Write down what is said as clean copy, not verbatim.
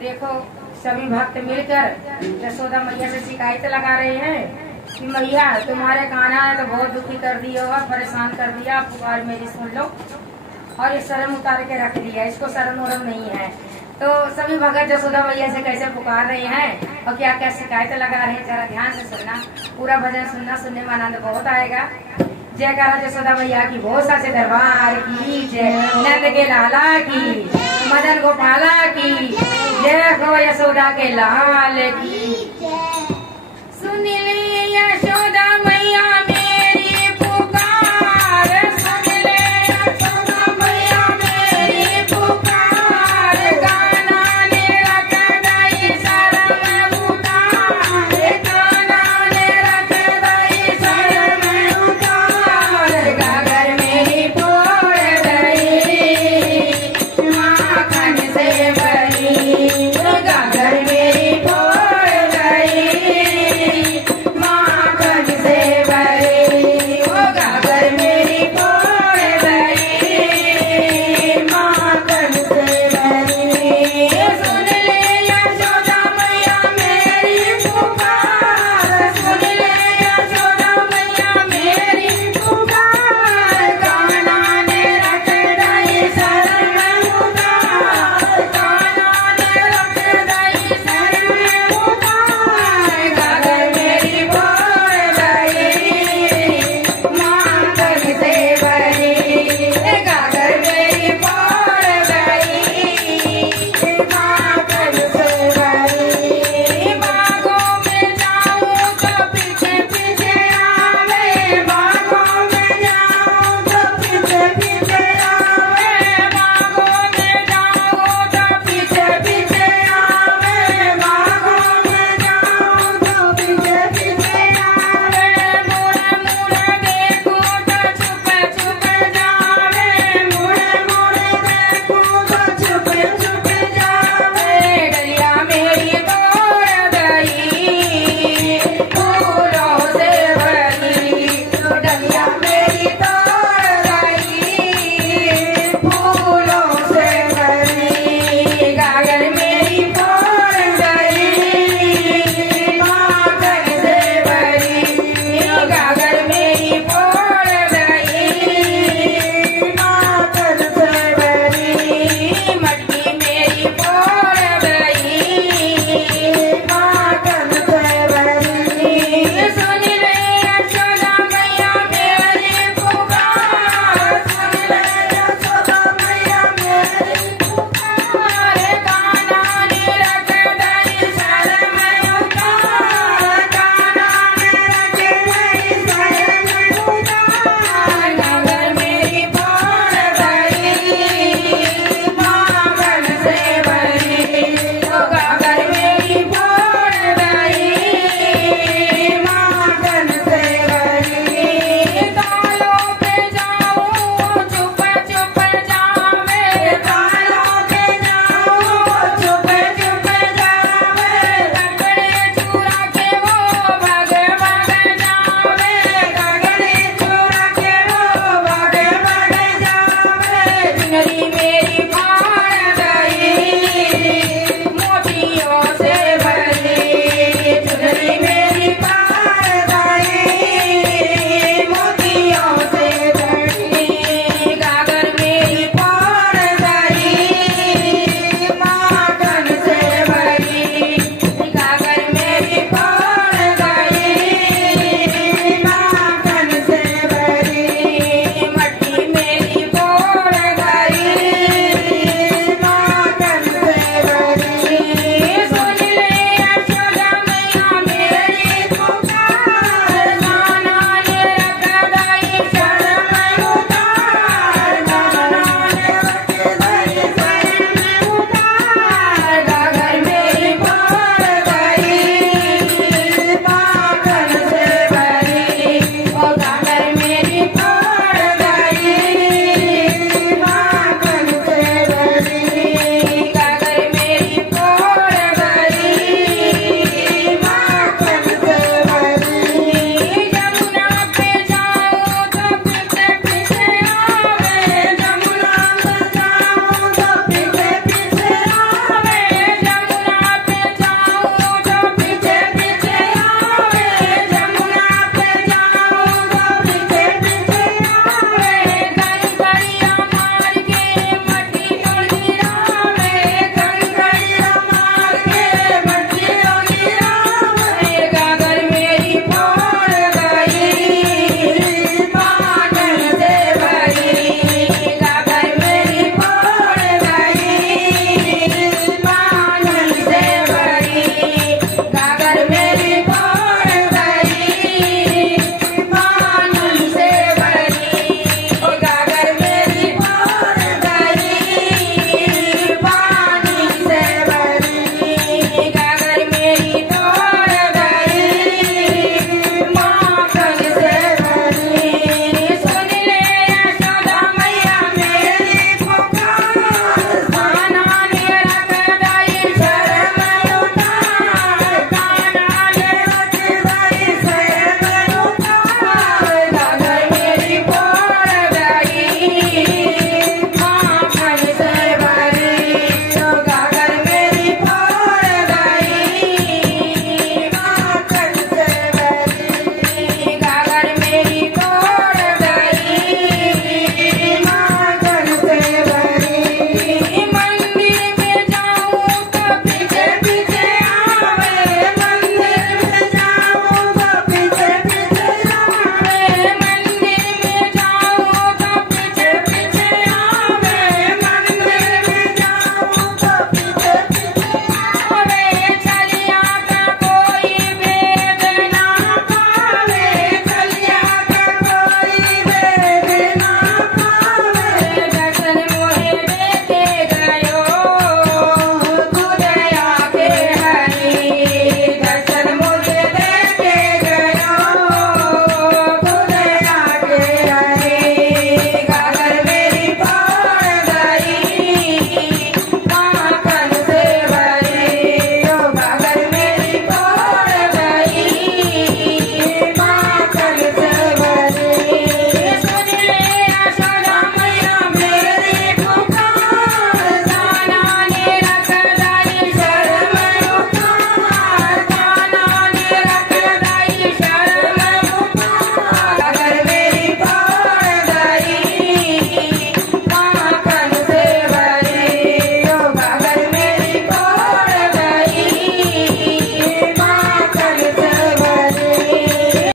देखो सभी भक्त मिलकर यशोदा मैया से शिकायत लगा रहे हैं कि मैया तुम्हारे कान्हा ने तो बहुत दुखी कर दिया और परेशान कर दिया, पुकार मेरी सुन लो। और ये शर्म उतार के रख दिया, इसको शर्म वरम नहीं है। तो सभी भगत यशोदा मैया से कैसे पुकार रहे हैं और क्या क्या शिकायत लगा रहे हैं, जरा ध्यान से सुनना। पूरा भजन सुनना, सुनने में आनंद बहुत आएगा। जयकारा यशोदा मैया की, बहुत साचे दरबार की जय, नंद के लाला की, मदन गोपाला की जय, यशोदा के लाल की।